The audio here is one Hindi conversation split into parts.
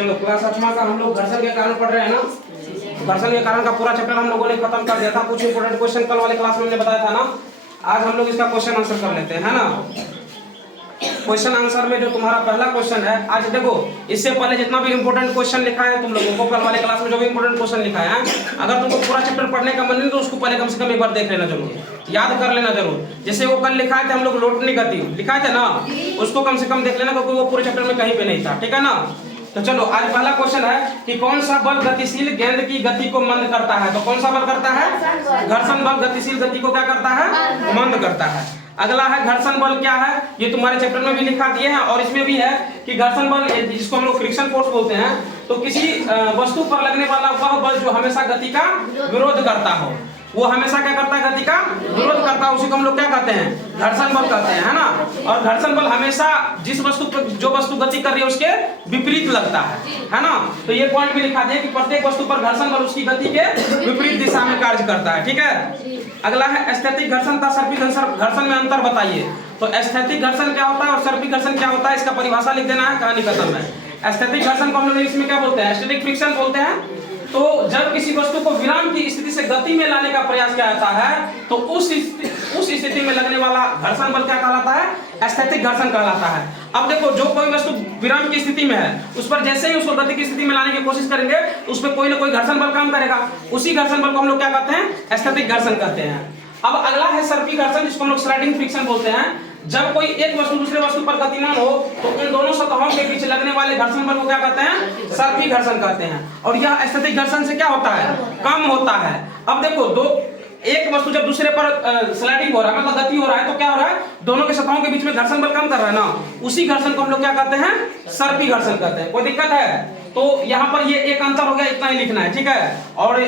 चलो क्लास 8वां का हम लोग घर्षण के कारण पढ़ रहे हैं ना। घर्षण के कारण का पूरा चैप्टर हम लोगों ने खत्म कर दिया था। कुछ इंपोर्टेंट क्वेश्चन कल वाले क्लास में हमने बताया था ना। आज हम लोग इसका क्वेश्चन आंसर कर लेते हैं, है ना। क्वेश्चन आंसर में जो तुम्हारा पहला क्वेश्चन है, आज देखो इससे पहले जितना भी इंपोर्टेंट क्वेश्चन लिखा है तुम लोगों को कल वाले क्लास में जो भी इंपोर्टेंट क्वेश्चन लिखा है, अगर तुमको पूरा चैप्टर पढ़ने का मन नहीं तो उसको पहले कम से कम एक बार देख लेना जरूर, याद कर लेना जरूर। जैसे वो कल लिखा है हम लोग लोटनी गति लिखा है ना, उसको कम से कम देख लेना क्योंकि वो पूरे चैप्टर में कहीं पे नहीं था, ठीक है ना। तो चलो आज पहला क्वेश्चन है कि कौन सा बल गतिशील गेंद की गति को मंद करता है। तो कौन सा बल करता है? घर्षण बल गतिशील गति को क्या करता है? मंद करता है। अगला है घर्षण बल क्या है, ये तुम्हारे चैप्टर में भी लिखा दिए हैं और इसमें भी है कि घर्षण बल जिसको हम लोग फ्रिक्शन फोर्स बोलते हैं, तो किसी वस्तु पर लगने वाला वह बल जो हमेशा गति का विरोध करता हो, वो हमेशा क्या करता है? गति का विरोध करता है, उसी को हम लोग क्या कहते हैं? घर्षण बल कहते हैं, है ना। और घर्षण बल हमेशा जिस वस्तु पर जो वस्तु गति कर रही है उसके विपरीत लगता है ना। तो ये पॉइंट भी लिखा दिया कि प्रत्येक वस्तु पर घर्षण बल उसकी गति के विपरीत दिशा में कार्य करता है, ठीक है। अगला है स्थैतिक घर्षण तथा सर्पिल घर्षण में अंतर बताइए। तो स्थैतिक घर्षण क्या होता है और सर्पिल घर्षण क्या होता है, इसका परिभाषा लिख देना है, कहानी खत्म है। स्थैतिक घर्षण को हम लोग इंग्लिश में क्या बोलते हैं? स्टैटिक फ्रिक्शन बोलते हैं। तो जब किसी वस्तु को विराम की स्थिति से गति में लाने का प्रयास किया जाता है तो उस स्थिति में लगने वाला घर्षण बल क्या कहलाता है? स्थैतिक घर्षण कहलाता है। अब देखो जो कोई वस्तु विराम की स्थिति में है उस पर जैसे ही उसको गति की स्थिति में लाने की कोशिश करेंगे उस पर कोई ना कोई घर्षण बल काम करेगा, उसी घर्षण बल को हम लोग क्या कहते हैं? स्थैतिक घर्षण कहते हैं। अब अगला है सर्पिल घर्षण जिसको हम लोग स्लाइडिंग फ्रिक्शन बोलते हैं। जब कोई एक वस्तु दूसरे वस्तु पर गतिमान हो तो उन दोनों सतहों के बीच लगने वाले घर्षण बल को क्या कहते हैं? सर्पिल घर्षण कहते हैं। और यह स्थैतिक घर्षण से क्या होता है? कम होता है। अब देखो एक वस्तु जब दूसरे पर स्लाइडिंग हो रहा है, मतलब गति हो रहा है, तो क्या हो रहा है? दोनों के सतहों के बीच में घर्षण बल कम कर रहा है ना, उसी घर्षण को हम लोग क्या कहते हैं? सर्पिल घर्षण कहते हैं। कोई दिक्कत है? तो यहाँ पर ये एक अंतर हो गया, इतना ही लिखना है, ठीक है। और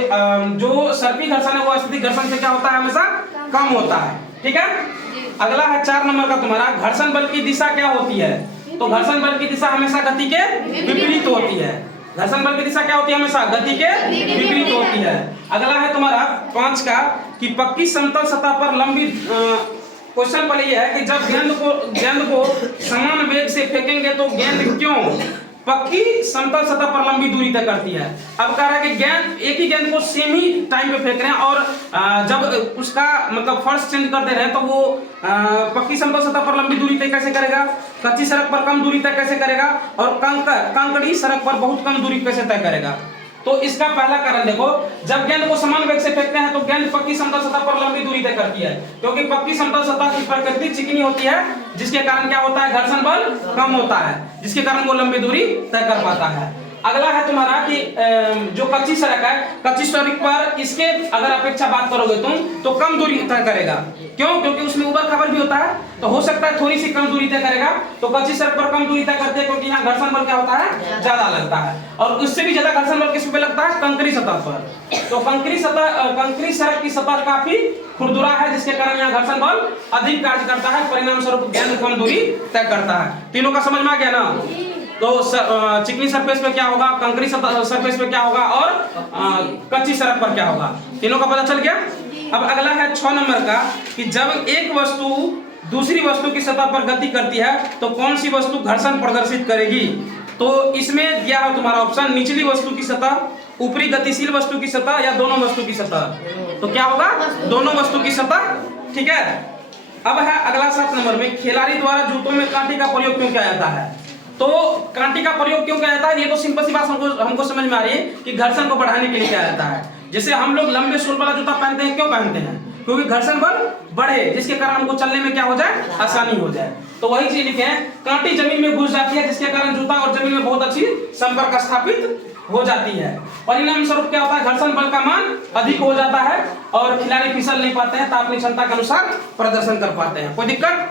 जो सर्पिल घर्षण है वो स्थैतिक घर्षण से क्या होता है? हमेशा कम होता है, ठीक है। अगला है 4 नंबर का तुम्हारा, घर्षण बल की दिशा क्या होती है? तो घर्षण बल की दिशा हमेशा गति के विपरीत होती है। घर्षण बल की दिशा क्या होती है? हमेशा गति के विपरीत होती है। अगला है तुम्हारा 5 का कि पक्की समतल सतह पर लंबी क्वेश्चन पहले ये है कि जब गेंद को समान वेग से फेंकेंगे तो गेंद क्यों पक्की समतल सतह पर लंबी दूरी तय करती है। अब कह रहा है कि गेंद एक ही गेंद को सेम ही टाइम पे फेंक रहे हैं और जब उसका मतलब फर्स्ट चेंज कर दे रहे हैं तो वो पक्की समतल सतह पर लंबी दूरी तय कैसे करेगा? कच्ची सड़क पर कम दूरी तय कैसे करेगा? और कंकड़ी सड़क पर बहुत कम दूरी कैसे तय करेगा? तो इसका पहला कारण देखो, जब गेंद को समान वेग से फेंकते हैं तो गेंद पक्की समतल सतह पर लंबी दूरी तय करती है, क्योंकि पक्की समतल सतह की प्रकृति चिकनी होती है, जिसके कारण क्या होता है? घर्षण बल कम होता है, जिसके कारण वो लंबी दूरी तय कर पाता है। अगला है तुम्हारा कि जो कच्ची सड़क है, कच्ची सड़क पर इसके अगर अपेक्षा बात करोगे तुम तो कम दूरी तय करेगा। क्यों? क्योंकि उसमें ऊबड़ खाबड़ भी होता है, तो हो सकता है थोड़ी सी कम दूरी तय करेगा। तो कच्ची सड़क पर कम दूरी तय करते हैं क्योंकि यहाँ घर्षण बल क्या होता है? ज्यादा लगता है। और उससे भी ज्यादा घर्षण बल किस पे लगता है? कंकरी सतह पर। तो कंकरी सड़क की सतह काफी खुरदुरा है, जिसके कारण यहाँ घर्षण बल अधिक कार्य करता है, परिणाम स्वरूप गेंद कम दूरी तय करता है। तीनों का समझ में आ गया ना? तो चिकनी सरफेस पे क्या होगा, कंकरी सरफेस पे क्या होगा और कच्ची सड़क पर क्या होगा, तीनों का पता चल गया। अब अगला है 6 नंबर का कि जब एक वस्तु दूसरी वस्तु की सतह पर गति करती है तो कौन सी वस्तु घर्षण प्रदर्शित करेगी। तो इसमें दिया है तुम्हारा ऑप्शन नीचली वस्तु की सतह, ऊपरी गतिशील वस्तु की सतह या दोनों वस्तु की सतह। तो क्या होगा? दोनों वस्तु की सतह, ठीक है। अब है अगला 7 नंबर में, खिलाड़ी द्वारा जूतों में कांटे का प्रयोग क्यों किया जाता है। तो कांटे का प्रयोग क्यों किया जाता है? ये तो सिंपल सी बात हमको समझ में आ रही है कि घर्षण को बढ़ाने के लिए किया जाता है। जैसे हम लोग लंबे सोल वाला जूता पहनते हैं, क्यों पहनते हैं? क्योंकि घर्षण बल बढ़े, जिसके कारण हमको चलने में क्या हो जाए? आसानी हो जाए। तो वही चीज लिखे हैं, कांटी जमीन में घुस जाती है जिसके कारण जूता और जमीन में बहुत अच्छी संपर्क स्थापित हो जाती है। परिणाम स्वरूप क्या होता है? घर्षण बल का मान अधिक हो जाता है और खिलाड़ी फिसल नहीं पाते हैं, तो अपनी क्षमता के अनुसार प्रदर्शन कर पाते हैं। कोई दिक्कत?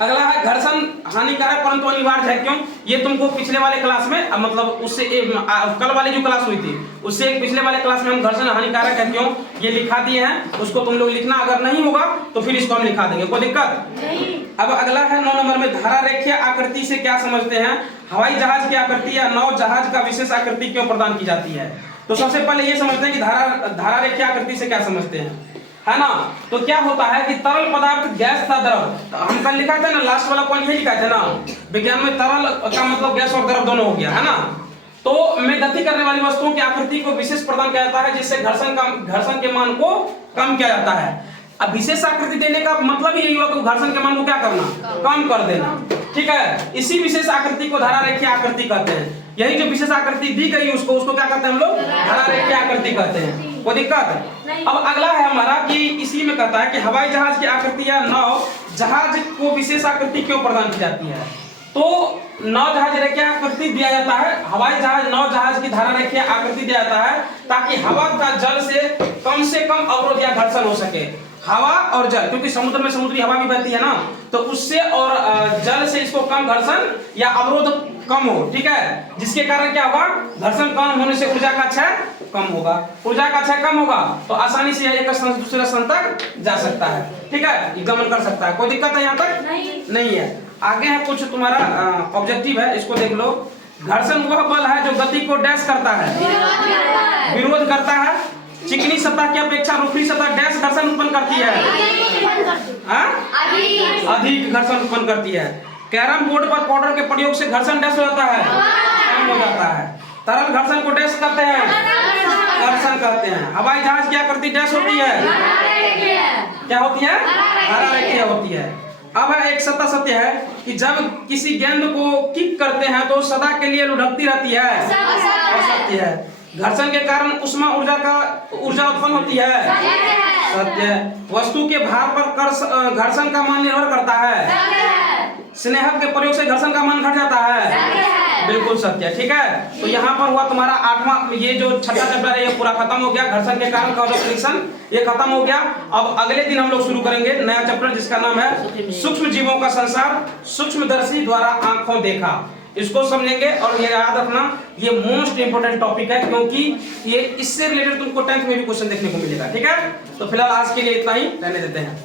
अगला है घर्षण हानिकारक परंतु अनिवार्य है क्यों। ये तुमको पिछले वाले क्लास में मतलब उससे कल वाली जो क्लास हुई थी उससे एक पिछले वाले क्लास में हम घर्षण हानिकारक है क्यों ये लिखा दिए हैं, उसको तुम लोग लिखना। अगर नहीं होगा तो फिर इसको हम लिखा देंगे, कोई दिक्कत नहीं। अब अगला है 9 नंबर में, धारा रेखीय आकृति से क्या समझते हैं? हवाई जहाज की आकृति या नौ जहाज का विशेष आकृति क्यों प्रदान की जाती है। तो सबसे पहले ये समझते हैं कि धारा रेखीय आकृति से क्या समझते हैं। है ना। तो क्या होता है कि तरल पदार्थ गैस तथा द्रव, हम कल लिखा था ना, लास्ट वाला पॉइंट यही लिखा था ना, विज्ञान में तरल का मतलब गैस और द्रव दोनों हो गया, है ना। तो में गति करने वाली वस्तुओं की आकृति को विशेष प्रदान किया जाता है, जिससे घर्षण के मान को कम किया जाता है। अब विशेष आकृति देने का मतलब ही यही हुआ कि घर्षण के मान को क्या करना, कम कर देना, ठीक है। इसी विशेष आकृति को धारा रेखीय आकृति कहते हैं। यही जो विशेष आकृति दी गई उसको क्या कहते हैं हम लोग, धारा रेखीय आकृति कहते हैं। कोई दिक्कत? अब अगला है हमारा कि इसी में कहता है कि हवाई जहाज की आकृति या नाव जहाज को विशेष आकृति क्यों प्रदान की जाती है। तो नाव जहाज रेखीय आकृति दिया जाता है, हवाई जहाज नाव जहाज की धारा रेखीय आकृति दिया जाता है ताकि हवा तथा जल से कम अवरोध या घर्षण हो सके। हवा और जल, क्योंकि समुद्र में समुद्री हवा भी बहती है ना, तो उससे और जल से इसको कम घर्षण या अवरोध कम हो, ठीक है। जिसके कारण क्या होगा, घर्षण कम होने से ऊर्जा का क्षय कम होगा। ऊर्जा का क्षय कम होगा तो आसानी से एक स्थान से दूसरे स्थान तक जा सकता है, ठीक है, गमन कर सकता है। कोई दिक्कत है यहाँ तक? नहीं है। आगे है कुछ तुम्हारा ऑब्जेक्टिव है, इसको देख लो। घर्षण वह बल है जो गति को डैश करता है, विरोध करता है। चिकनी सतह की अपेक्षा रुखी सतह डैश घर्षण उत्पन्न करती है, अधिक घर्षण उत्पन्न करती है। कैरम बोर्ड पर पाउडर के प्रयोग से घर्षण डैश हो जाता है, कम हो जाता है। तरल घर्षण को डैश करते हैं, घर्षण कहते हैं। हवाई जहाज की आकृति डैश होती है, क्या होती है, धारा रेखीय होती है। अब एक सत्य सत्य है कि जब किसी गेंद को किक करते हैं तो सदा के लिए लुढ़कती रहती है, असत्य है। घर्षण के कारण उष्मा ऊर्जा उत्पन्न होती है, सत्य। वस्तु के भार पर घर्षण का मान निर्भर करता है। स्नेहक के प्रयोग से घर्षण का मान घट जाता है, बिल्कुल सत्य, ठीक है। तो यहाँ पर हुआ तुम्हारा 8वां, ये जो छठा चैप्टर है ये पूरा खत्म हो गया। घर्षण के कारण काउजल फ्रिक्शन ये खत्म हो गया। अब अगले दिन हम लोग शुरू करेंगे नया चैप्टर जिसका नाम है सूक्ष्म जीवों का संसार, सूक्ष्मदर्शी द्वारा आंखों देखा। इसको समझेंगे और ये याद रखना, ये मोस्ट इंपोर्टेंट टॉपिक है क्योंकि ये इससे रिलेटेड तुमको 10th में भी क्वेश्चन देखने को मिलेगा, ठीक है। तो फिलहाल आज के लिए इतना ही रहने देते हैं।